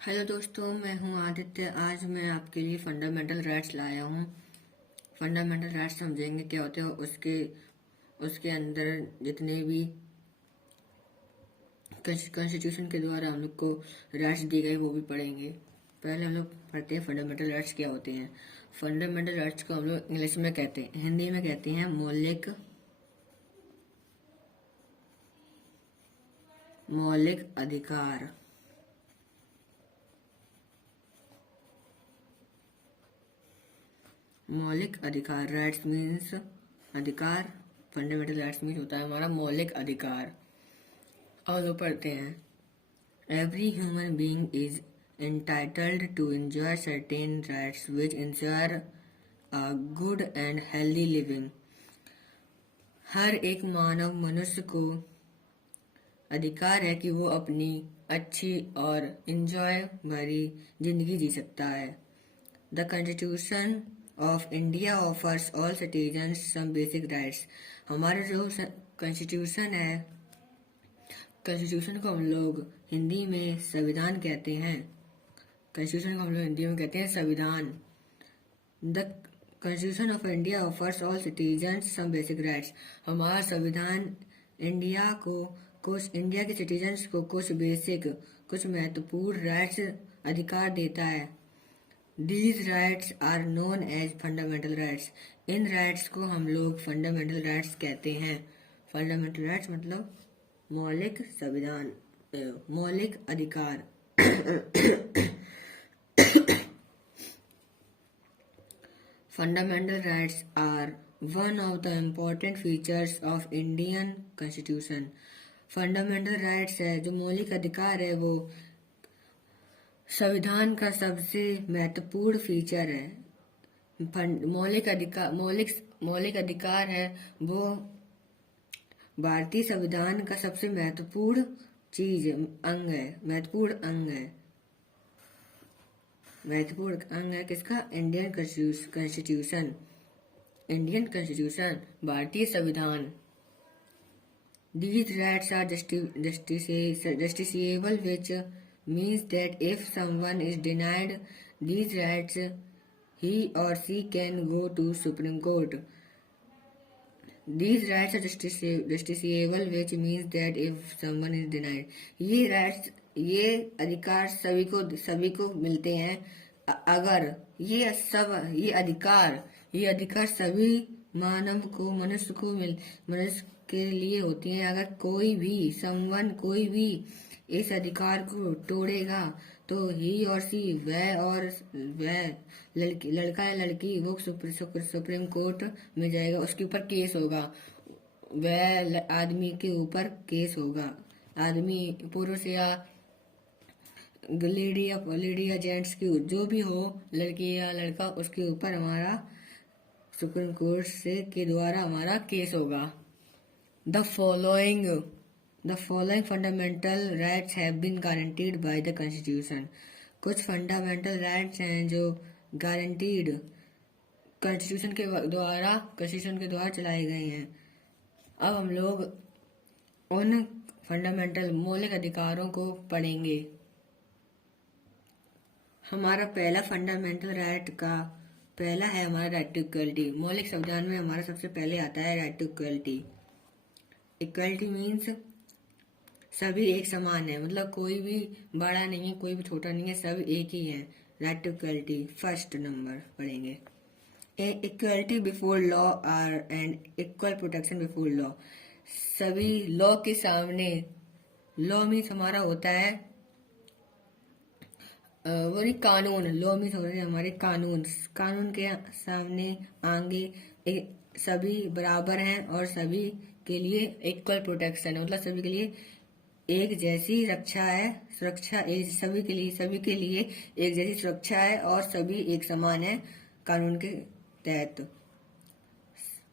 Hello दोस्तों, मैं हूं आदित्य। आज मैं आपके लिए फंडामेंटल राइट्स लाया हूं। फंडामेंटल राइट्स समझेंगे क्या होते हैं। उसके उसके अंदर जितने भी कॉन्स्टिट्यूशन के द्वारा हम लोग को राइट्स दिए गए वो भी पढ़ेंगे। पहले हम लोग पढ़ते हैं फंडामेंटल राइट्स क्या होते हैं। फंडामेंटल राइट्स को हम लोग इंग्लिश में कहते हैं, हिंदी में कहते हैं मौलिक अधिकार। मौलिक अधिकार, राइट्स मीन्स अधिकार। फंडामेंटल राइट्स मीन्स होता है हमारा मौलिक अधिकार। और वो पढ़ते हैं, every human being is entitled to enjoy certain rights which ensure a good and healthy living। हर एक मानव मनुष्य को अधिकार है कि वो अपनी अच्छी और इंजॉय भरी जिंदगी जी सकता है। The constitution of India offers all citizens some basic rights. हमारा जो कॉन्स्टिट्यूशन है, कॉन्स्टिट्यूशन को हम लोग हिंदी में संविधान कहते हैं। कॉन्स्टिट्यूशन को हम लोग हिंदी में कहते हैं संविधान। The constitution of India offers all citizens some basic rights. हमारा संविधान इंडिया के सिटीजन्स को कुछ महत्वपूर्ण राइट्स अधिकार देता है। These rights are known as fundamental rights. इन राइट्स को हम लोग फंडामेंटल राइट्स कहते हैं। फंडामेंटल राइट्स मतलब मौलिक अधिकार। Fundamental rights are one of the important features of Indian Constitution। Fundamental rights है, जो मौलिक अधिकार है, वो संविधान का सबसे महत्वपूर्ण फीचर है। मौलिक अधिकार है वो भारतीय संविधान का सबसे महत्वपूर्ण अंग है किसका? इंडियन कॉन्स्टिट्यूशन, भारतीय संविधान। These rights are justiciable, which means that if someone is denied these rights, he or she can go to Supreme Court। These rights are justiciable, which means that if someone is denied, ये अधिकार सभी को मिलते हैं। अगर ये अधिकार सभी मनुष्य के लिए होती हैं। अगर कोई भी इस अधिकार को तोड़ेगा तो ही और सी वह लड़का या लड़की वो सुप्रीम कोर्ट में जाएगा, उसके ऊपर केस होगा। वह आदमी के ऊपर केस होगा। आदमी पुरुष या लेडी या जेंट्स की जो भी हो, लड़की या लड़का, उसके ऊपर हमारा सुप्रीम कोर्ट के द्वारा हमारा केस होगा। The following fundamental rights have been guaranteed by the Constitution। कुछ फंडामेंटल राइट्स हैं जो गारंटीड कॉन्स्टिट्यूशन के द्वारा चलाए गए हैं। अब हम लोग उन फंडामेंटल मौलिक अधिकारों को पढ़ेंगे। हमारा पहला फंडामेंटल राइट का पहला है हमारा राइट टू इक्वलिटी। मौलिक संविधान में हमारा सबसे पहले आता है right to equality. Equality means सभी एक समान है, मतलब कोई भी बड़ा नहीं है, कोई भी छोटा नहीं है, सब एक ही है। Right to equality first number पढ़ेंगे। Equality before law are and equal protection before law. सभी लॉ के सामने, लॉ मीन्स हमारा होता है वो नहीं कानून। लॉ मीन्स होते हैं हमारे कानून के सामने आगे सभी बराबर हैं और सभी के लिए इक्वल प्रोटेक्शन है, मतलब सभी के लिए एक जैसी सुरक्षा है। सभी के लिए एक जैसी सुरक्षा है और सभी एक समान है कानून के तहत।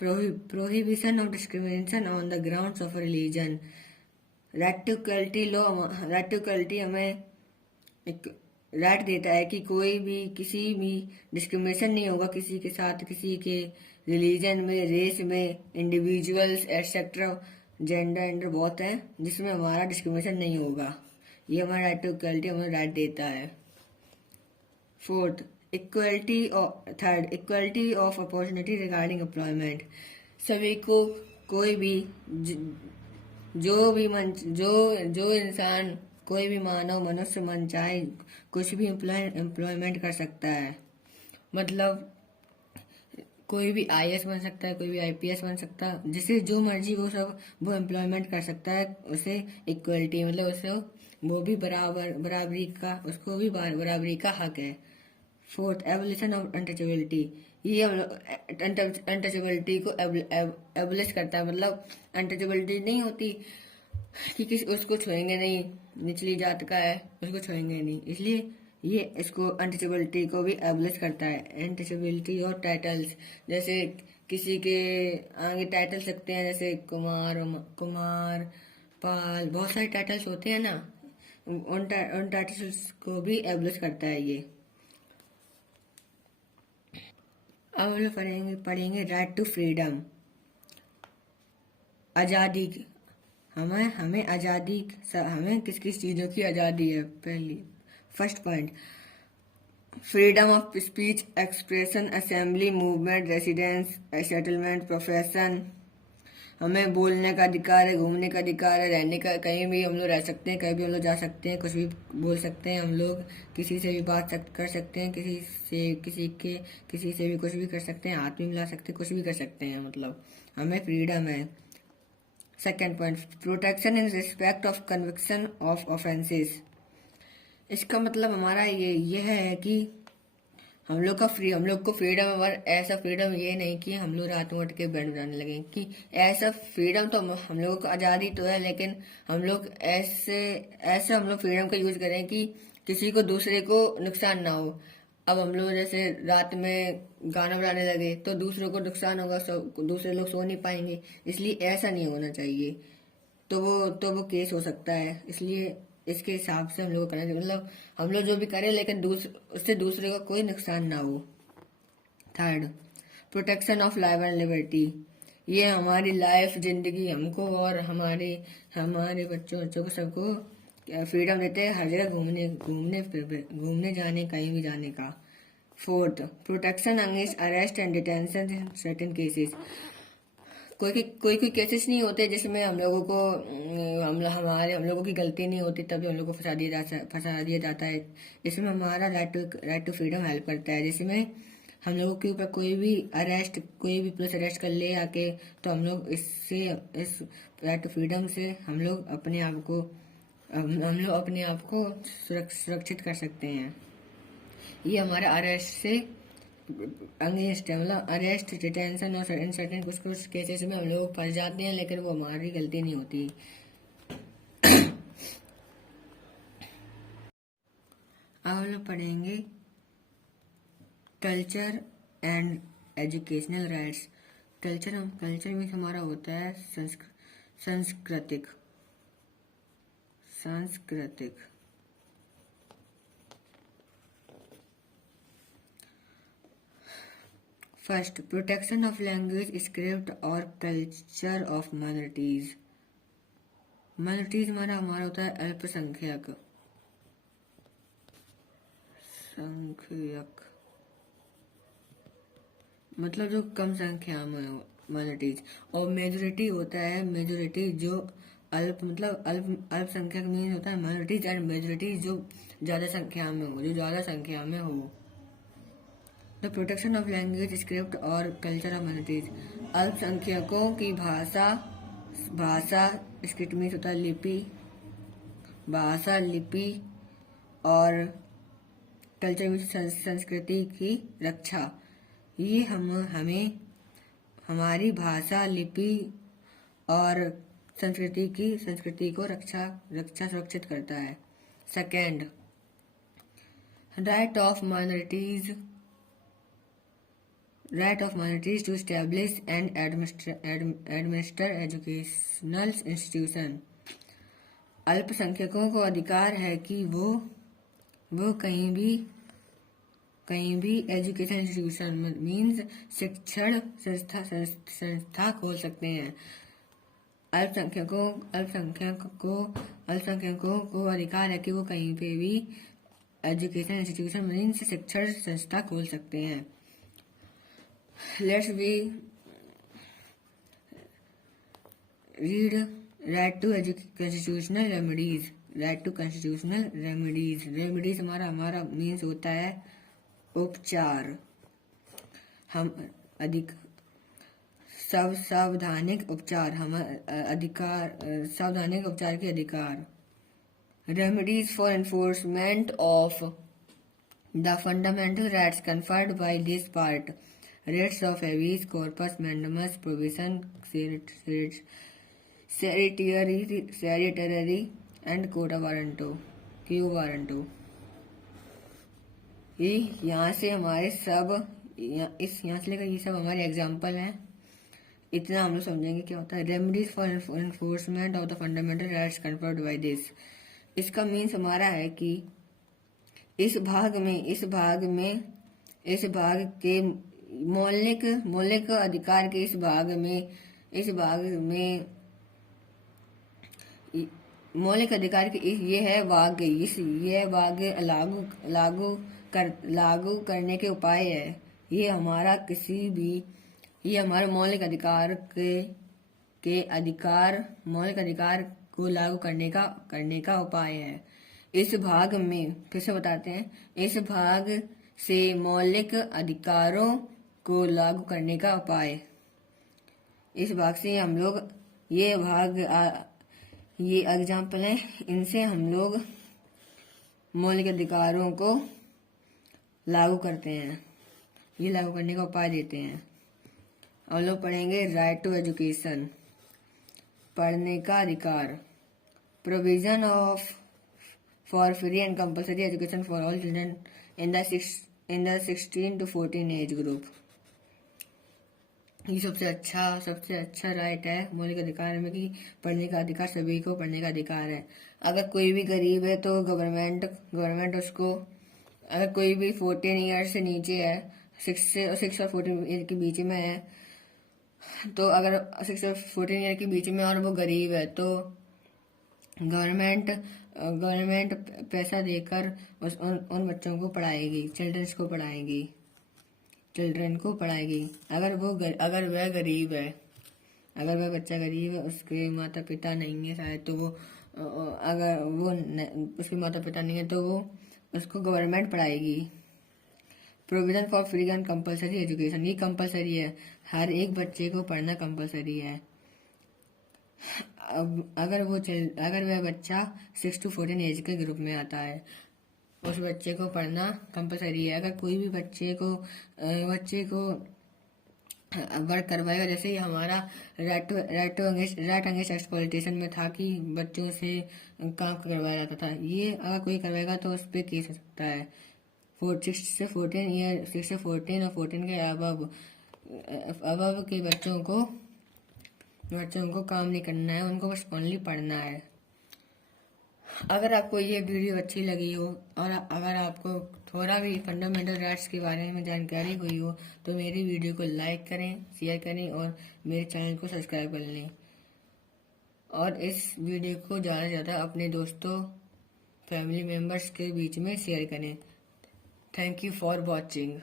Prohibition of discrimination on the grounds of religion. Right to equality हमें एक राइट देता है कि किसी भी डिस्क्रिमिनेशन नहीं होगा किसी के साथ, किसी के रिलीजन में, रेस में, इंडिविजुअल्स एटसेट्रा, जेंडर बहुत है जिसमें हमारा डिस्क्रिमिनेशन नहीं होगा। ये हमारा राइट टू इक्वलिटी हमें राइट देता है। Fourth, third, equality of opportunity regarding employment. सभी को कोई भी जो इंसान, कोई भी मानव मनुष्य मन चाहे कुछ भी एम्प्लॉयमेंट कर सकता है। मतलब कोई भी आईएएस बन सकता है, कोई भी आईपीएस बन सकता है, जिसे जो मर्जी वो एम्प्लॉयमेंट कर सकता है। उसे इक्वलिटी मतलब उसे वो भी बराबरी का, उसको भी बराबरी का हक है। Fourth, abolition of untouchability. ये अनटचेबिलिटी को एबोलिश करता है। मतलब अनटचेबिलिटी नहीं होती कि किसी उसको छुएंगे नहीं, निचली जात का है उसको छुएंगे नहीं, इसलिए ये इसको अनटचेबिलिटी को भी एबलिश करता है। अनटचेबिलिटी और टाइटल्स, जैसे किसी के आगे टाइटल्स लगते हैं, जैसे कुमार पाल, बहुत सारे टाइटल्स होते हैं ना, उन टाइटल्स को भी एबलिश करता है ये। अब हम लोग पढ़ेंगे राइट टू फ्रीडम, आज़ादी। हमें आज़ादी, हमें किस किस चीज़ों की आज़ादी है। पहली first point, freedom of speech, expression, assembly, movement, residence, settlement, profession. हमें बोलने का अधिकार है, घूमने का अधिकार है, रहने का, कहीं भी हम लोग रह सकते हैं, कहीं भी हम लोग जा सकते हैं, कुछ भी बोल सकते हैं हम लोग, किसी से भी बात कर सकते हैं, किसी से भी कुछ भी कर सकते हैं, हाथ भी मिला सकते हैं, कुछ भी कर सकते हैं, मतलब हमें फ्रीडम है। Second point, protection in respect of conviction of offences. इसका मतलब हमारा ये है कि हम लोग को फ्रीडम, और ऐसा फ्रीडम ये नहीं कि हम लोग रात में उठ के बैंड बजाने लगे, कि ऐसा फ्रीडम तो हम लोगों को आज़ादी तो है, लेकिन हम लोग ऐसे हम लोग फ्रीडम का यूज़ करें कि किसी को दूसरे को नुकसान ना हो। अब हम लोग जैसे रात में गाना बजाने लगे तो दूसरों को नुकसान होगा, दूसरे लोग सो नहीं पाएंगे, इसलिए ऐसा नहीं होना चाहिए। तो वो केस हो सकता है, इसलिए इसके हिसाब से हम लोग को करना चाहिए। मतलब हम लोग जो भी करें, लेकिन उससे दूसरे को कोई नुकसान ना हो। Third, protection of life and liberty. ये हमारी लाइफ, जिंदगी, हमको और हमारे बच्चों को सबको फ्रीडम देते हैं हर जगह घूमने जाने, कहीं भी जाने का। Fourth, protection against arrest and detention in certain cases. कोई केसेस नहीं होते जिसमें हम लोगों को हम लोगों की गलती नहीं होती, तभी हम लोग को फंसा दिया जाता है। इसमें हमारा राइट टू फ्रीडम हेल्प करता है, जिसमें हम लोगों के ऊपर कोई भी पुलिस अरेस्ट कर ले आके, तो हम लोग इस राइट टू फ्रीडम से हम लोग अपने आप को सुरक्षित कर सकते हैं। ये हमारे अरेस्ट से अगेंस्ट है, मतलब अरेस्ट, डिटेंशन और इन सर्टेन कुछ केसेस में हम लोग फंस जाते हैं, लेकिन वो हमारी गलती नहीं होती। अब हम लोग पढ़ेंगे culture and educational rights. Culture में हमारा होता है सांस्कृतिक। First, protection of language, script और कल्चर ऑफ माइनॉरिटीज। हमारा होता है अल्पसंख्यक। मतलब जो कम संख्या में हो, माइनॉरिटीज। और मेजोरिटी होता है मेजोरिटी, जो अल्पसंख्यक मीन होता है माइनॉरिटीज, एंड मेजोरिटी जो ज़्यादा संख्या में हो। The protection of language, script और कल्चर ऑफ माइनॉरिटीज। अल्पसंख्यकों की भाषा स्क्रिप्ट मीन होता है लिपि और कल्चर में संस्कृति की रक्षा। ये हमें हमारी भाषा, लिपि और संस्कृति को रक्षा सुरक्षित करता है। Second, right of minorities to establish and administer educational institution. अल्पसंख्यकों को अधिकार है कि वो कहीं भी एजुकेशन इंस्टीट्यूशन मीन्स शिक्षण संस्था खोल सकते हैं। अल्पसंख्यकों को अधिकार है कि वो कहीं पे भी एजुकेशन इंस्टीट्यूशन मीन शिक्षण संस्था खोल सकते हैं. Let's be read right to constitutional remedies. Right to constitutional remedies हमारा मीन्स होता है उपचार. हम अधिक सावधानिक उपचार सावधानिक उपचार के अधिकार. Remedies for enforcement of the fundamental rights conferred by this part. Writs of habeas corpus mandamus provision certiorari and quo warranto. ये यहाँ से हमारे सब यहाँ से लेकर ये सब हमारे एग्जाम्पल हैं. इतना हम लोग समझेंगे क्या होता है remedies for enforcement of the fundamental rights conferred by this. इसका मीन्स हमारा है कि इस भाग के मौलिक अधिकार के इस भाग में मौलिक अधिकार के ये है भाग लागू करने के उपाय है. ये हमारे मौलिक अधिकार मौलिक अधिकार को लागू करने का उपाय है. इस भाग में फिर से बताते हैं, इस भाग से मौलिक अधिकारों को लागू करने का उपाय. इस भाग से हम लोग ये एग्जाम्पल हैं, इनसे हम लोग मौलिक अधिकारों को लागू करते हैं, ये लागू करने का उपाय देते हैं. हम लोग पढ़ेंगे राइट टू एजुकेशन, पढ़ने का अधिकार. Provision for free and compulsory education for all children in the 16 to 14 age group. ये सबसे अच्छा राइट है मौलिक अधिकार में कि पढ़ने का अधिकार, सभी को पढ़ने का अधिकार है. अगर कोई भी गरीब है तो गवर्नमेंट उसको, अगर कोई भी 14 ईयर से नीचे है, 6 और 14 ईयर के बीच में है, तो अगर 6 और 14 ईयर के बीच में और वो गरीब है तो गवर्नमेंट पैसा देकर उन बच्चों को पढ़ाएगी, चिल्ड्रन को पढ़ाएगी. अगर वह गरीब है, अगर वह बच्चा गरीब है, उसके माता पिता नहीं है शायद, तो वो उसके माता पिता नहीं है तो वो उसको गवर्नमेंट पढ़ाएगी. Provision for free and compulsory education, ये कंपल्सरी है, हर एक बच्चे को पढ़ना कंपल्सरी है. अगर वह बच्चा 6 to 14 एज के ग्रुप में आता है, उस बच्चे को पढ़ना कंपलसरी है. अगर कोई भी बच्चे को वर्क करवाएगा, जैसे ही हमारा राइट अगेंस्ट एक्सप्लॉयटेशन में था कि बच्चों से काम करवाया जाता था, ये अगर कोई करवाएगा तो उस पर केस हो सकता है. 6 से 14 और 14 के अबव के बच्चों को काम नहीं करना है, उनको बस ओनली पढ़ना है. अगर आपको ये वीडियो अच्छी लगी हो और अगर आपको थोड़ा भी फंडामेंटल राइट्स के बारे में जानकारी हुई हो तो मेरी वीडियो को लाइक करें, शेयर करें और मेरे चैनल को सब्सक्राइब कर लें. और इस वीडियो को ज़्यादा से ज़्यादा अपने दोस्तों, फैमिली मेम्बर्स के बीच में शेयर करें. Thank you for watching.